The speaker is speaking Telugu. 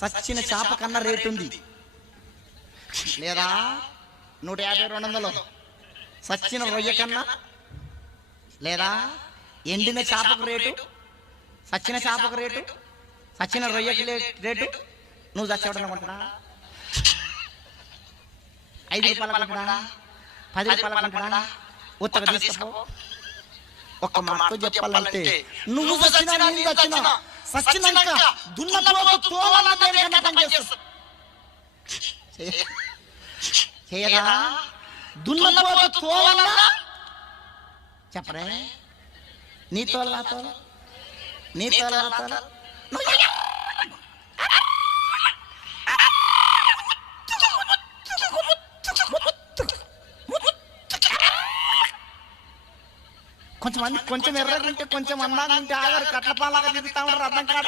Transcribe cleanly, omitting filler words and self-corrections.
సచ్చిన చేప కన్నా రేటు ఉంది లేదా? 150, 200. సచ్చిన రొయ్య కన్నా లేదా? ఎండిన చేపకు రేటు, సచ్చిన చేపకు రేటు, సచ్చిన రొయ్యకి రేటు. నువ్వు చచ్చేవాడనుకుంటున్నా? 5 రూపాయలు అనుకుంటున్నా? 10 రూపాయలు అనుకుంటున్నా? ఉత్తగా తీసుకో. ఒక్క మాట చెప్పాలంటే నువ్వు సచ్చినా నేను సచ్చినా సచ్చినాక దున్నపోతు తోలన్న దేనికన్నా పనిచేస్తా. చేయరా? దున్నపోతు తోలన్నా చెప్పరే? నీ తోల నా తోల, నీ తోల నా తోల. కొంచెం ఎర్రగుంటే కొంచెం అందంగా ఉంటే ఆగారు, కట్లపాలాగా తిరుగుతా ఉంటారు. అర్థం కాడ